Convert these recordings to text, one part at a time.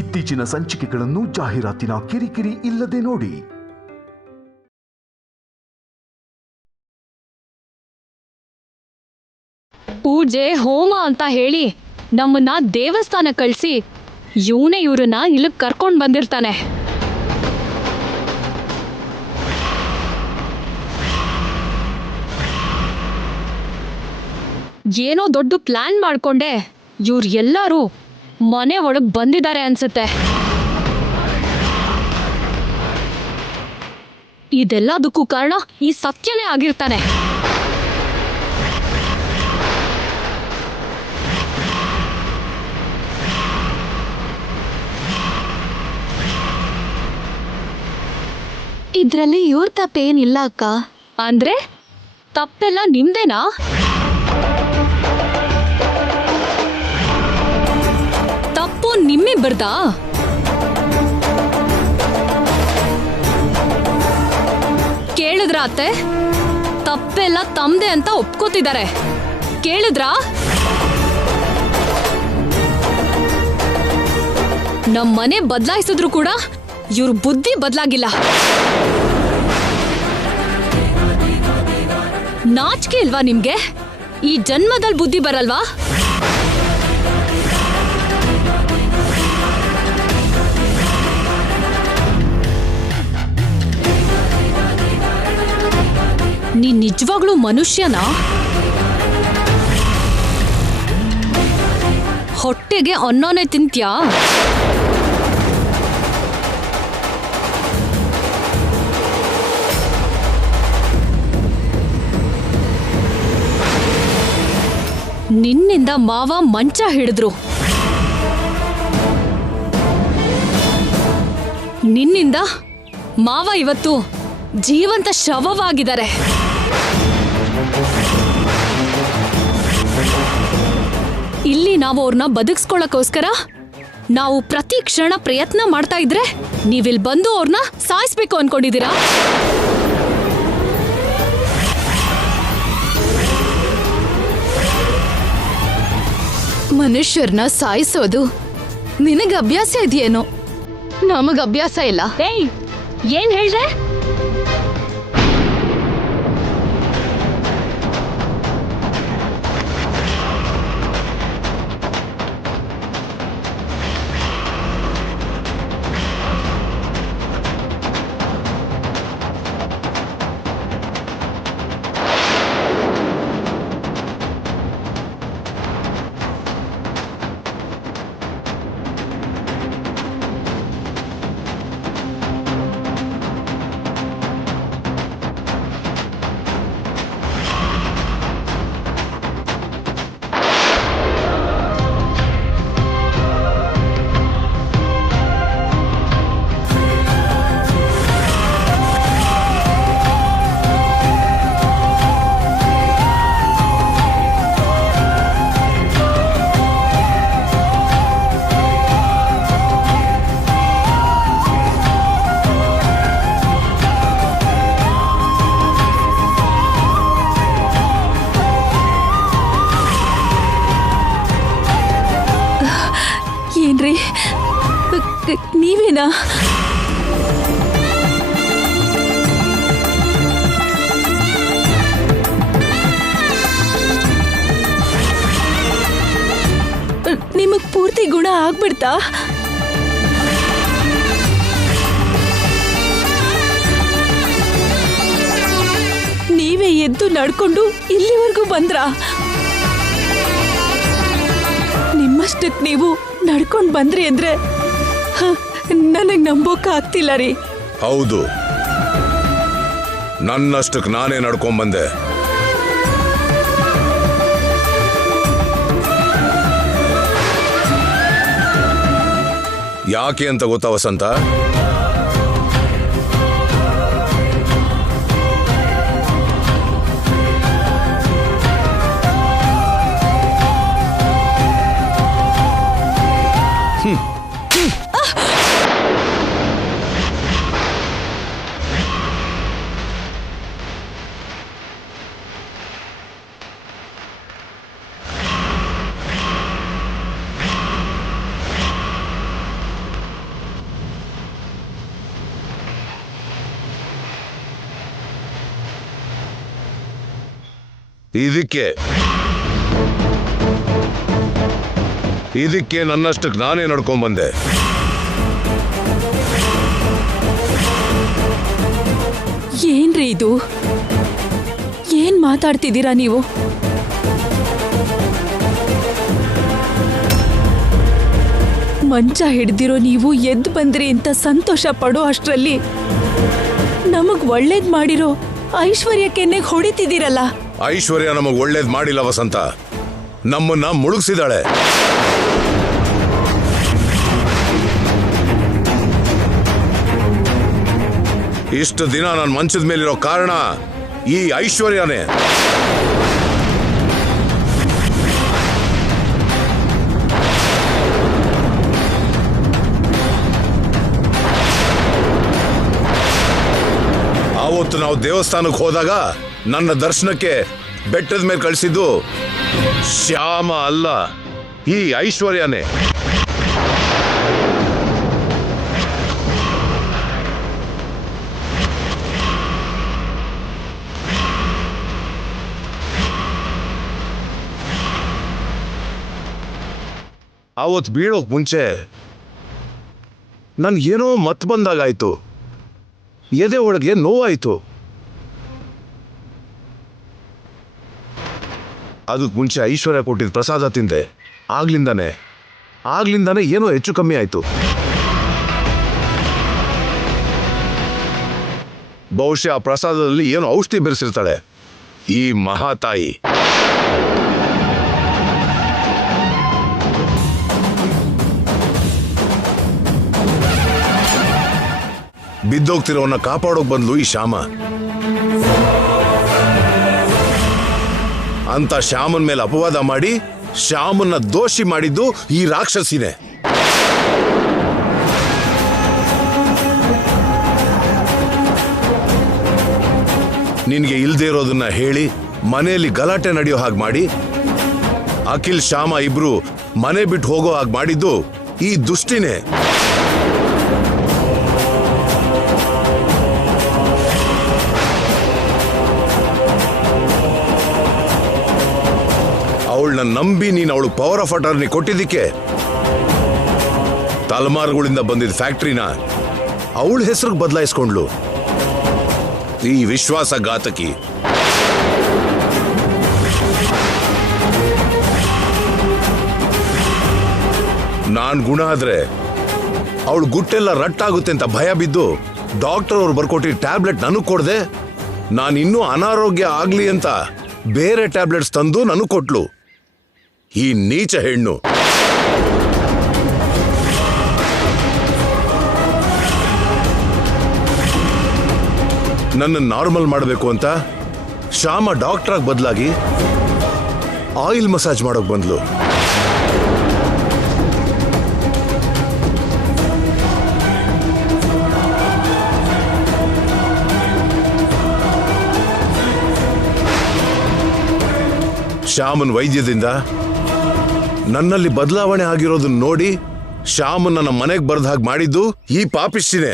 ಇತ್ತೀಚಿನ ಸಂಚಿಕೆಗಳನ್ನು ಜಾಹೀರಾತಿನ ಕಿರಿಕಿರಿ ಇಲ್ಲದೆ ನೋಡಿ. ಪೂಜೆ ಹೋಮ ಅಂತ ಹೇಳಿ ನಮ್ಮನ್ನ ದೇವಸ್ಥಾನ ಕಳಿಸಿ ಇವ್ರನ್ನ ಇಲ್ಲಿಗೆ ಕರ್ಕೊಂಡು ಬಂದಿರ್ತಾನೆ. ಏನೋ ದೊಡ್ಡ ಪ್ಲಾನ್ ಮಾಡ್ಕೊಂಡೆ ಎಲ್ಲರೂ ಮನೆ ಒಳಗೆ ಬಂದಿದ್ದಾರೆ ಅನ್ಸುತ್ತೆ. ಇದೆಲ್ಲದಕ್ಕೂ ಕಾರಣ ಈ ಸತ್ಯನೇ ಆಗಿರ್ತಾನೆ. ಇದ್ರಲ್ಲಿ ಇವ್ರ ತಪ್ಪೇನಿಲ್ಲ ಅಕ್ಕ. ಅಂದ್ರೆ ತಪ್ಪೆಲ್ಲ ನಿಮ್ದೇನಾ? ತಪ್ಪು ನಿಮ್ಮಿಬ್ಬರ್ದಾ? ಕೇಳಿದ್ರ ಅತ್ತೆ? ತಪ್ಪೆಲ್ಲ ತಮ್ದೆ ಅಂತ ಒಪ್ಕೋತಿದ್ದಾರೆ. ಕೇಳಿದ್ರಾ? ನಮ್ ಮನೆ ಬದಲಾಯಿಸಿದ್ರು ಕೂಡ ಇವ್ರ ಬುದ್ಧಿ ಬದಲಾಗಿಲ್ಲ. ನಾಚಿಕೆ ಇಲ್ವಾ ನಿಮ್ಗೆ? ಈ ಜನ್ಮದಲ್ಲಿ ಬುದ್ಧಿ ಬರಲ್ವಾ? ನೀ ನಿಜವಾಗ್ಲೂ ಮನುಷ್ಯನಾ? ಹೊಟ್ಟೆಗೆ ಅನ್ನೋನೇ ತಿಂತ್ಯಾ? ನಿನ್ನಿಂದ ಮಾವ ಮಂಚ ಹಿಡಿದ್ರು. ನಿನ್ನಿಂದ ಮಾವ ಇವತ್ತು ಜೀವಂತ ಶವವಾಗಿದ್ದಾರೆ. ಇಲ್ಲಿ ನಾವು ಅವ್ರನ್ನ ಬದುಕಿಸ್ಕೊಳ್ಳೋಕ್ಕೋಸ್ಕರ ನಾವು ಪ್ರತಿ ಕ್ಷಣ ಪ್ರಯತ್ನ ಮಾಡ್ತಾ ಇದ್ರೆ ನೀವಿಲ್ಲಿ ಬಂದು ಅವ್ರನ್ನ ಸಾಯಿಸ್ಬೇಕು ಅನ್ಕೊಂಡಿದ್ದೀರಾ? ಮನುಷ್ಯರನ್ನ ಸಾಯಿಸೋದು ನಿನಗ ಅಭ್ಯಾಸ ಇದೆಯೇನೋ, ನಮಗ ಅಭ್ಯಾಸ ಇಲ್ಲ. ಏಯ್, ಏನ್ ಹೇಳ್ದೆ? ಏನ್ರಿ ನೀವೇನಾ? ನಿಮಗ್ ಪೂರ್ತಿ ಗುಣ ಆಗ್ಬಿಡ್ತಾ? ನೀವೇ ಎದ್ದು ನಡ್ಕೊಂಡು ಇಲ್ಲಿವರೆಗೂ ಬಂದ್ರಾ? ನಿಮ್ಮಷ್ಟಕ್ಕೆ ನೀವು ನಡ್ಕೊಂಡು ಬಂದ್ರಿ ಅಂದ್ರೆ ನನಗೆ ನಂಬೋಕೆ ಆಗ್ತಿಲ್ಲ ರೀ. ಹೌದು, ನನ್ನಷ್ಟಕ್ಕೆ ನಾನೇ ನಡ್ಕೊಂಡ್ ಬಂದೆ. ಯಾಕೆ ಅಂತ ಗೊತ್ತಾ ವಸಂತ? ಇದಕ್ಕೆ ನನ್ನಷ್ಟಕ್ಕೆ ನಾನೇ ನಡ್ಕೊಂಡ್ಬಂದೆ. ಏನ್ರಿ ಇದು? ಏನ್ ಮಾತಾಡ್ತಿದ್ದೀರಾ ನೀವು? ಮಂಚ ಹಿಡ್ದಿರೋ ನೀವು ಎದ್ದು ಬಂದ್ರಿ ಅಂತ ಸಂತೋಷ ಪಡೋ ಅಷ್ಟ್ರಲ್ಲಿ ನಮಗ್ ಒಳ್ಳೇದ್ ಮಾಡಿರೋ ಐಶ್ವರ್ಯ ಕೆನ್ನೆಗ್ ಹೊಡಿತಿದ್ದೀರಲ್ಲ. ಐಶ್ವರ್ಯ ನಮಗ್ ಒಳ್ಳೇದ್ ಮಾಡಿಲ್ಲ ವಸಂತ, ನಮ್ಮನ್ನ ಮುಳುಗಿಸಿದಾಳೆ. ಇಷ್ಟು ದಿನ ನಾನು ಮಂಚದ ಮೇಲಿರೋ ಕಾರಣ ಈ ಐಶ್ವರ್ಯನೇ. ಆವತ್ತು ನಾವು ದೇವಸ್ಥಾನಕ್ಕೆ ಹೋದಾಗ ನನ್ನ ದರ್ಶನಕ್ಕೆ ಬೆಟ್ಟದ ಮೇಲೆ ಕಳಿಸಿದ್ದು ಶ್ಯಾಮ ಅಲ್ಲ, ಈ ಐಶ್ವರ್ಯನೇ. ಆವತ್ತು ಬೀಳೋಕ್ ಮುಂಚೆ ನನ್ಗೇನೋ ಮತ್ ಬಂದಾಗಾಯ್ತು, ಎದೆ ಒಳಗೆ ನೋವಾಯ್ತು. ಅದಕ್ಕೆ ಮುಂಚೆ ಐಶ್ವರ್ಯ ಕೊಟ್ಟಿದ್ದ ಪ್ರಸಾದ ತಿಂದೆ. ಆಗ್ಲಿಂದಾನೆ ಏನೋ ಹೆಚ್ಚು ಕಮ್ಮಿ ಆಯ್ತು. ಬಹುಶಃ ಆ ಪ್ರಸಾದದಲ್ಲಿ ಏನೋ ಔಷಧಿ ಬೆರೆಸಿರ್ತಾಳೆ ಈ ಮಹಾತಾಯಿ. ಬಿದ್ದೋಗ್ತಿರೋವನ್ನ ಕಾಪಾಡೋಕ್ ಬಂದ್ಲು ಈ ಶ್ಯಾಮ. ಅಂತ ಶ್ಯಾಮನ್ ಮೇಲೆ ಅಪವಾದ ಮಾಡಿ ಶ್ಯಾಮನ್ನ ದೋಷಿ ಮಾಡಿದ್ದು ಈ ರಾಕ್ಷಸಿನೇ. ನಿನ್ಗೆ ಇಲ್ದೇ ಇರೋದನ್ನ ಹೇಳಿ ಮನೆಯಲ್ಲಿ ಗಲಾಟೆ ನಡೆಯೋ ಹಾಗೆ ಮಾಡಿ ಅಖಿಲ್ ಶ್ಯಾಮ ಇಬ್ರು ಮನೆ ಬಿಟ್ಟು ಹೋಗೋ ಹಾಗೆ ಮಾಡಿದ್ದು ಈ ದುಷ್ಟಿನೇ. ಅವಳನ್ನ ನಂಬಿ ನೀನು ಅವಳು ಪವರ್ ಆಫ್ ಅಟಾರ್ನಿ ಕೊಟ್ಟಿದ್ದಕ್ಕೆ ತಲೆಮಾರುಗಳಿಂದ ಬಂದಿದ್ದ ಫ್ಯಾಕ್ಟ್ರಿನ ಅವಳ ಹೆಸರಿಗೆ ಬದಲಾಯಿಸ್ಕೊಂಡ್ಲು ಈ ವಿಶ್ವಾಸಘಾತಕಿ. ನಾನ್ ಗುಣ ಆದ್ರೆ ಅವಳು ಗುಟ್ಟೆಲ್ಲ ರಟ್ಟಾಗುತ್ತೆ ಅಂತ ಭಯ ಬಿದ್ದು ಡಾಕ್ಟರ್ ಅವ್ರು ಬರ್ಕೊಟ್ಟಿದ್ದ ಟ್ಯಾಬ್ಲೆಟ್ ನನಗ್ ಕೊಡದೆ ನಾನು ಇನ್ನೂ ಅನಾರೋಗ್ಯ ಆಗ್ಲಿ ಅಂತ ಬೇರೆ ಟ್ಯಾಬ್ಲೆಟ್ಸ್ ತಂದು ನನಗ್ ಕೊಟ್ಲು ಈ ನೀಚ ಹೆಣ್ಣು. ನನ್ನ ನಾರ್ಮಲ್ ಮಾಡಬೇಕು ಅಂತ ಶ್ಯಾಮ ಡಾಕ್ಟರ್ ಆಗಿ ಬದಲಾಗಿ ಆಯಿಲ್ ಮಸಾಜ್ ಮಾಡೋಕ್ ಬಂದ್ಲು. ಶ್ಯಾಮನ್ ವೈದ್ಯದಿಂದ ನನ್ನಲ್ಲಿ ಬದಲಾವಣೆ ಆಗಿರೋದನ್ನ ನೋಡಿ ಶ್ಯಾಮನ್ ನನ್ನ ಮನೆಗೆ ಬರ್ದ ಹಾಗೆ ಮಾಡಿದ್ದು ಈ ಪಾಪಿಷ್ಟಿನೇ.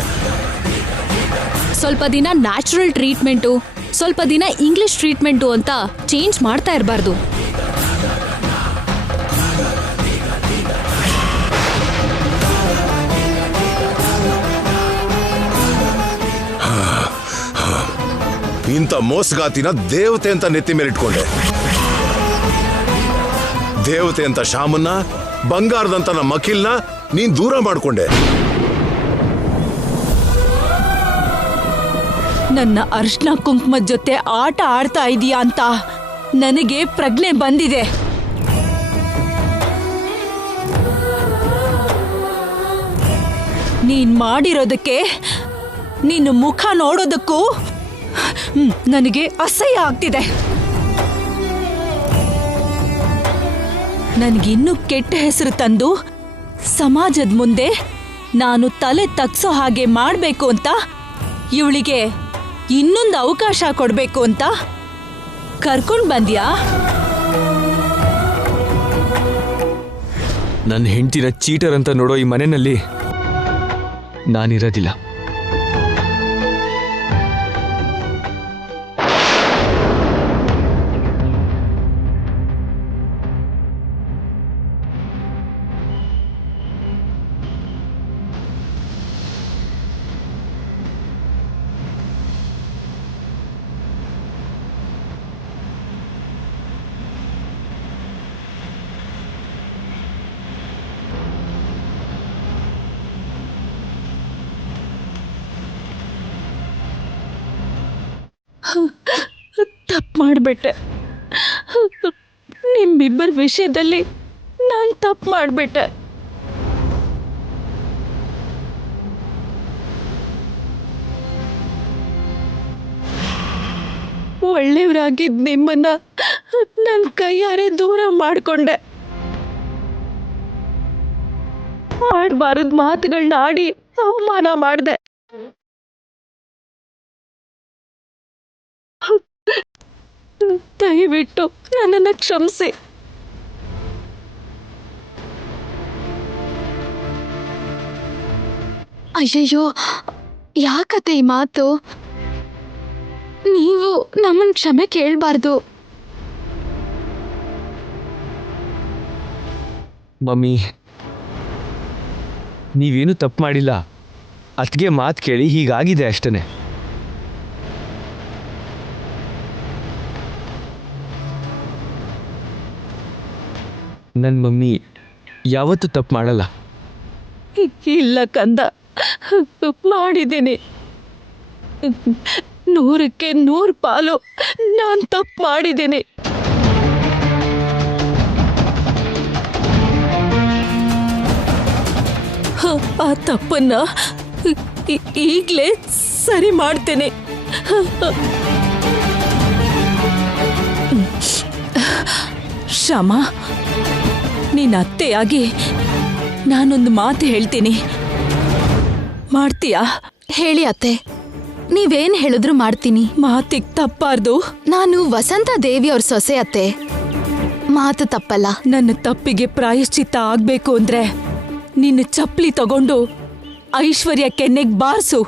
ಸ್ವಲ್ಪ ದಿನ ನ್ಯಾಚುರಲ್ ಟ್ರೀಟ್ಮೆಂಟು, ಸ್ವಲ್ಪ ದಿನ ಇಂಗ್ಲಿಷ್ ಟ್ರೀಟ್ಮೆಂಟು ಅಂತ ಚೇಂಜ್ ಮಾಡ್ತಾ ಇರಬಾರ್ದು. ಇಂಥ ಮೋಸಗಾತಿನ ದೇವತೆ ಅಂತ ನೆತ್ತಿ ಮೇಲೆ ಇಟ್ಕೊಂಡೆ. ದೇವತೆ ಅಂತ ಶ್ಯಾಮನ್ನ, ಬಂಗಾರದಂತ ನಮ್ಮ ಅಖಿಲ್ನ ನೀನ್ ದೂರ ಮಾಡ್ಕೊಂಡೆ. ನನ್ನ ಅರ್ಶನ ಕುಂಕುಮದ ಜೊತೆ ಆಟ ಆಡ್ತಾ ಇದೀಯಾ ಅಂತ ನನಗೆ ಪ್ರಜ್ಞೆ ಬಂದಿದೆ. ನೀನ್ ಮಾಡಿರೋದಕ್ಕೆ, ನಿನ್ನ ಮುಖ ನೋಡೋದಕ್ಕೂ ನನಗೆ ಅಸಹ್ಯ ಆಗ್ತಿದೆ. ನನಗಿನ್ನೂ ಕೆಟ್ಟ ಹೆಸರು ತಂದು ಸಮಾಜದ ಮುಂದೆ ನಾನು ತಲೆ ತಗ್ಸೋ ಹಾಗೆ ಮಾಡಬೇಕು ಅಂತ, ಇವಳಿಗೆ ಇನ್ನೊಂದು ಅವಕಾಶ ಕೊಡಬೇಕು ಅಂತ ಕರ್ಕೊಂಡು ಬಂದ್ಯಾ? ನನ್ನ ಹೆಂಡತಿನ ಚೀಟರ್ ಅಂತ ನೋಡೋ ಈ ಮನೆಯಲ್ಲಿ ನಾನಿರೋದಿಲ್ಲ. ಮಾಡಿಬಿಟ್ಟೆ. ನಿಮ್ಮಿಬ್ಬರ ವಿಷಯದಲ್ಲಿ ನಾನು ತಪ್ಪು ಮಾಡಿಬಿಟ್ಟೆ. ಒಳ್ಳೆಯವರಾಗಿದ್ದ ನಿಮ್ಮನ್ನ ನನ್ನ ಕೈಯಾರೆ ದೂರ ಮಾಡಿಕೊಂಡೆ. ಆಡಬಾರದು ಮಾತುಗಳನ್ನ ಆಡಿ ಅವಮಾನ ಮಾಡಿದೆ. ದಯವಿಟ್ಟು ನನ್ನನ್ನು ಕ್ಷಮಿಸಿ. ಅಯ್ಯಯ್ಯೋ, ಯಾಕತ್ತೆ ಈ ಮಾತು? ನೀವು ನಮ್ಮನ್ನ ಕ್ಷಮೆ ಕೇಳಬಾರ್ದು. ಮಮ್ಮಿ, ನೀವೇನು ತಪ್ಪು ಮಾಡಿಲ್ಲ. ಅತ್ತಿಗೆ ಮಾತು ಕೇಳಿ ಹೀಗಾಗಿದೆ ಅಷ್ಟೇ. ನನ್ನ ಮಮ್ಮಿ ಯಾವತ್ತೂ ತಪ್ಪು ಮಾಡಲ್ಲ. ಇಲ್ಲ ಕಂದ, ಮಾಡಿದ್ದೀನಿ. 100ಕ್ಕೆ 100 ಪಾಲು ನಾನು ತಪ್ಪು ಮಾಡಿದ್ದೀನಿ. ಆ ತಪ್ಪನ್ನ ಈಗಲೇ ಸರಿ ಮಾಡ್ತೇನೆ. ಶ್ಯಾಮ, ನೀನ್ ಅತ್ತೆಯಾಗಿ ನಾನೊಂದು ಮಾತು ಹೇಳ್ತೀನಿ, ಮಾಡ್ತೀಯಾ? ಹೇಳಿ ಅತ್ತೆ, ನೀವೇನ್ ಹೇಳಿದ್ರು ಮಾಡ್ತೀನಿ. ಮಾತಿಗೆ ತಪ್ಪಾರ್ದು. ನಾನು ವಸಂತ ದೇವಿ ಅವ್ರ ಸೊಸೆ ಅತ್ತೆ, ಮಾತು ತಪ್ಪಲ್ಲ. ನನ್ನ ತಪ್ಪಿಗೆ ಪ್ರಾಯಶ್ಚಿತ್ತ ಆಗ್ಬೇಕು ಅಂದ್ರೆ ನಿನ್ನ ಚಪ್ಪಲಿ ತಗೊಂಡು ಐಶ್ವರ್ಯ ಕೆನ್ನೆಗ್ ಬಾರ್ಸು.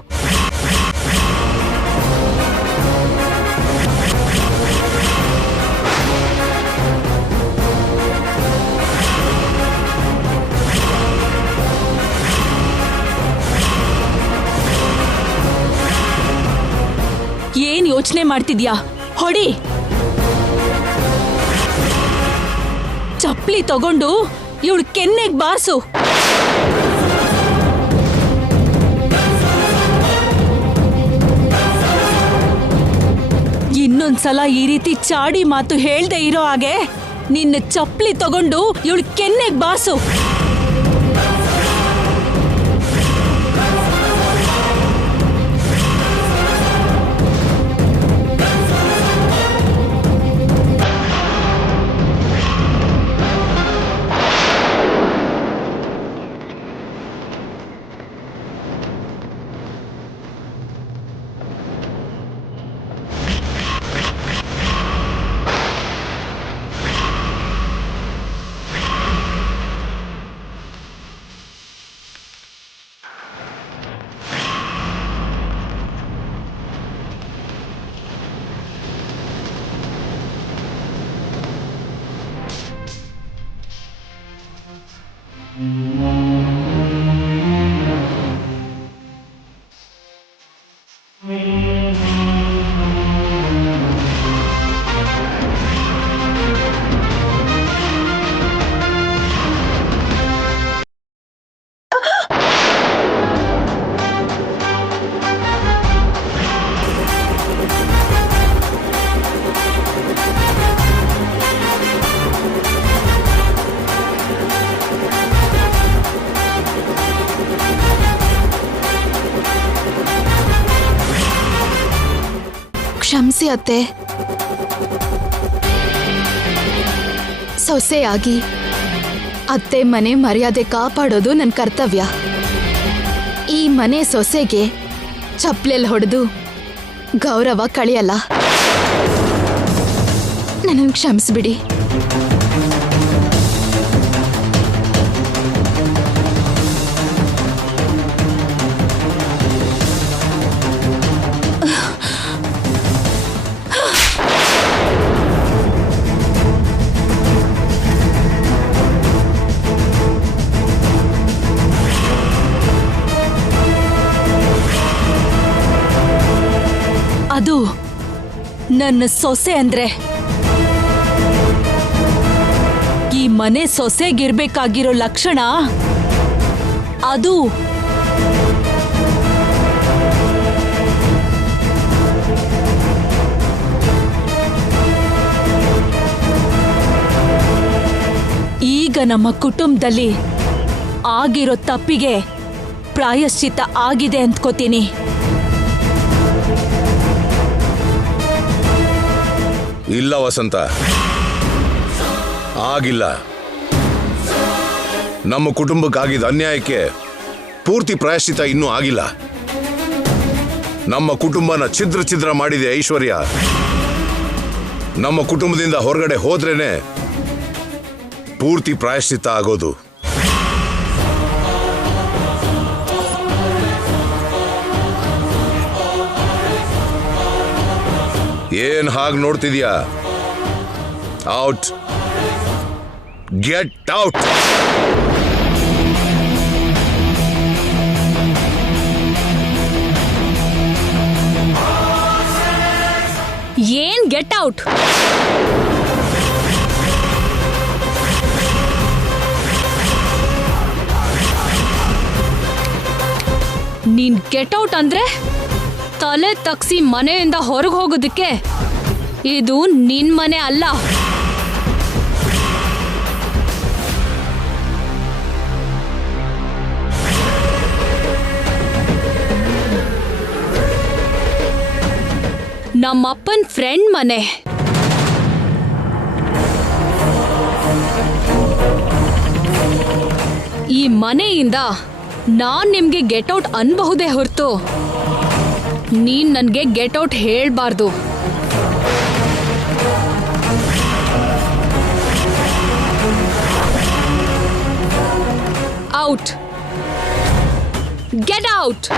ಏನ್ ಯೋಚನೆ ಮಾಡ್ತಿದ್ಯಾ? ಹೊಡಿ. ಚಪ್ಪಲಿ ತಗೊಂಡು ಇವಳು ಕೆನ್ನೆಗ್ ಬಾರ್ಸು. ಇನ್ನೊಂದ್ಸಲ ಈ ರೀತಿ ಚಾಡಿ ಮಾತು ಹೇಳ್ದೆ ಇರೋ ಹಾಗೆ ನಿನ್ನ ಚಪ್ಪಲಿ ತಗೊಂಡು ಇವಳು ಕೆನ್ನೆಗ್ ಬಾರ್ಸು. ಕ್ಷಮಿಸಿ ಅತ್ತೆ. ಸೊಸೆಯಾಗಿ ಅತ್ತೆ ಮನೆ ಮರ್ಯಾದೆ ಕಾಪಾಡೋದು ನನ್ನ ಕರ್ತವ್ಯ. ಈ ಮನೆ ಸೊಸೆಗೆ ಚಪ್ಲೆಲ್ ಹೊಡೆದು ಗೌರವ ಕಳೆಯಲ್ಲ. ನನ್ನನ್ನು ಕ್ಷಮಿಸ್ಬಿಡಿ. ಅದು ನನ್ನ ಸೊಸೆ ಅಂದ್ರೆ ಈ ಮನೆ ಸೊಸೆಗಿರ್ಬೇಕಾಗಿರೋ ಲಕ್ಷಣ ಅದು. ನಮ್ಮ ಕುಟುಂಬದಲ್ಲಿ ಆಗಿರೋ ತಪ್ಪಿಗೆ ಪ್ರಾಯಶ್ಚಿತ್ತ ಆಗಿದೆ ಅಂದ್ಕೋತೀನಿ. ಇಲ್ಲ ವಸಂತ, ಆಗಿಲ್ಲ. ನಮ್ಮ ಕುಟುಂಬಕ್ಕಾಗಿದ್ದ ಅನ್ಯಾಯಕ್ಕೆ ಪೂರ್ತಿ ಪ್ರಾಯಶ್ಚಿತ ಇನ್ನೂ ಆಗಿಲ್ಲ. ನಮ್ಮ ಕುಟುಂಬನ ಛಿದ್ರ ಛಿದ್ರ ಮಾಡಿದೆ ಐಶ್ವರ್ಯ. ನಮ್ಮ ಕುಟುಂಬದಿಂದ ಹೊರಗಡೆ ಹೋದ್ರೇನೆ ಪೂರ್ತಿ ಪ್ರಾಯಶ್ಚಿತ್ತ ಆಗೋದು. ಏನ್ ಹಾಗೆ ನೋಡ್ತಿದ್ಯಾ? Out, get out. ಏನ್ ಗೆಟ್ ಔಟ್? ನೀನ್ ಗೆಟ್ ಔಟ್ ಅಂದ್ರೆ ತಲೆ ತಗ್ಸಿ ಮನೆಯಿಂದ ಹೊರಗೆ ಹೋಗೋದಕ್ಕೆ. ಇದು ನಿನ್ ಮನೆ ಅಲ್ಲ. ನಮ್ಮಪ್ಪನ್ ಫ್ರೆಂಡ್ ಮನೆ. ಈ ಮನೆಯಿಂದ ನಾನ್ ನಿಮ್ಗೆ ಗೆಟ್ ಔಟ್ ಅನ್ಬಹುದೇ ಹೊರತು ನೀನ್ ನನ್ಗೆ ಗೆಟ್ ಔಟ್ ಹೇಳ್ಬಾರ್ದು. Out, get out.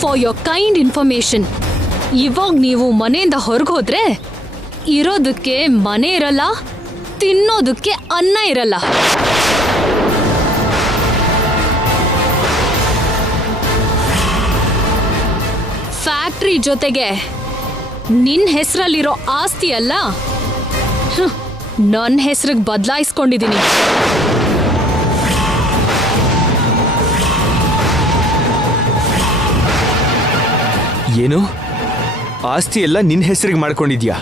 For your kind information, ಇವಾಗ ನೀವು ಮನೆಯಿಂದ ಹೊರಗೆ ಹೋದ್ರೆ ಇರೋದಕ್ಕೆ ಮನೆ ಇರಲ್ಲ, ತಿನ್ನೋದಕ್ಕೆ ಅನ್ನ ಇರಲ್ಲ. ಫ್ಯಾಕ್ಟ್ರಿ ಜೊತೆಗೆ ನಿನ್ನ ಹೆಸರಲ್ಲಿರೋ ಆಸ್ತಿ ಅಲ್ಲ ನನ್ನ ಹೆಸರಿಗೆ ಬದಲಾಯಿಸ್ಕೊಂಡಿದ್ದೀನಿ. ಏನು? ಆಸ್ತಿ ಎಲ್ಲ ನಿನ್ನ ಹೆಸರಿಗೆ ಮಾಡ್ಕೊಂಡಿದ್ಯಾ?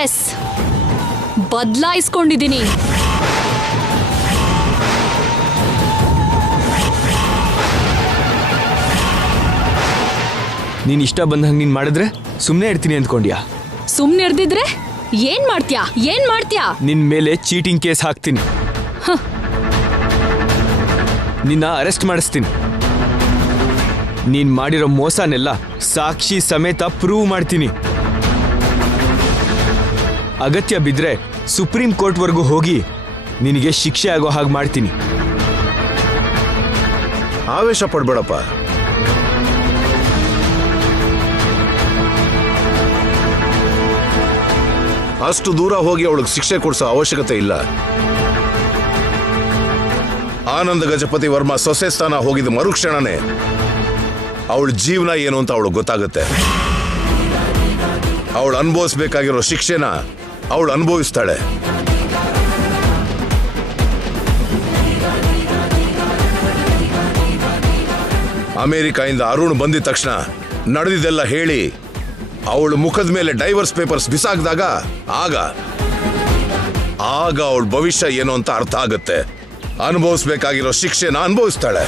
ಎಸ್, ಬದಲಾಯಿಸ್ಕೊಂಡಿದ್ದೀನಿ. ನೀನ್ ಇಷ್ಟ ಬಂದಂಗೆ ನೀನ್ ಮಾಡಿದ್ರೆ ಸುಮ್ಮನೆ ಇರ್ತೀನಿ ಅಂದ್ಕೊಂಡ್ಯಾ? ಸುಮ್ಮನೆ ಇರ್ದಿದ್ರೆ ಏನ್ ಮಾಡ್ತೀಯಾ? ನಿನ್ ಮೇಲೆ ಚೀಟಿಂಗ್ ಕೇಸ್ ಹಾಕ್ತೀನಿ. ನಿನ್ನ ಅರೆಸ್ಟ್ ಮಾಡಿಸ್ತೀನಿ. ನೀನ್ ಮಾಡಿರೋ ಮೋಸನೆಲ್ಲ ಸಾಕ್ಷಿ ಸಮೇತ ಪ್ರೂವ್ ಮಾಡ್ತೀನಿ. ಅಗತ್ಯ ಬಿದ್ರೆ ಸುಪ್ರೀಂ ಕೋರ್ಟ್ವರೆಗೂ ಹೋಗಿ ನಿನಗೆ ಶಿಕ್ಷೆ ಆಗೋ ಹಾಗೆ ಮಾಡ್ತೀನಿ. ಆವೇಶ ಪಡ್ಬೇಡಪ್ಪ. ಅಷ್ಟು ದೂರ ಹೋಗಿ ಅವಳಿಗೆ ಶಿಕ್ಷೆ ಕೊಡಿಸೋ ಅವಶ್ಯಕತೆ ಇಲ್ಲ. ಆನಂದ ಗಜಪತಿ ವರ್ಮಾ ಸೊಸೆ ಸ್ಥಾನ ಹೋಗಿದ ಮರುಕ್ಷಣನೇ ಅವಳ ಜೀವನ ಏನು ಅಂತ ಅವಳು ಗೊತ್ತಾಗುತ್ತೆ. ಅವಳು ಅನುಭವಿಸ್ಬೇಕಾಗಿರೋ ಶಿಕ್ಷೆನ ಅವಳು ಅನುಭವಿಸ್ತಾಳೆ. ಅಮೆರಿಕಾಯಿಂದ ಅರುಣ್ ಬಂದಿದ ತಕ್ಷಣ ನಡೆದಿದ್ದೆಲ್ಲ ಹೇಳಿ ಅವಳು ಮುಖದ ಮೇಲೆ ಡೈವರ್ಸ್ ಪೇಪರ್ಸ್ ಬಿಸಾಕಿದಾಗ ಆಗ ಅವಳ ಭವಿಷ್ಯ ಏನು ಅಂತ ಅರ್ಥ ಆಗುತ್ತೆ. ಅನುಭವಿಸ್ಬೇಕಾಗಿರೋ ಶಿಕ್ಷೆನ ಅನುಭವಿಸ್ತಾಳೆ.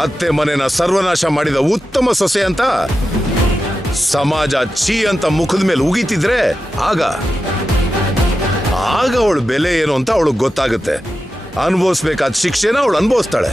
ಅತ್ತೆ ಮನೆನ ಸರ್ವನಾಶ ಮಾಡಿದ ಉತ್ತಮ ಸೊಸೆ ಅಂತ ಸಮಾಜ ಛೀ ಅಂತ ಮುಖದ ಮೇಲೆ ಉಗಿತಿದ್ರೆ ಆಗ ಅವಳ ಬೆಲೆ ಏನು ಅಂತ ಅವಳಿಗೆ ಗೊತ್ತಾಗುತ್ತೆ. ಅನುಭವಿಸ್ಬೇಕಾದ ಶಿಕ್ಷೆನ ಅವಳು ಅನುಭವಿಸ್ತಾಳೆ.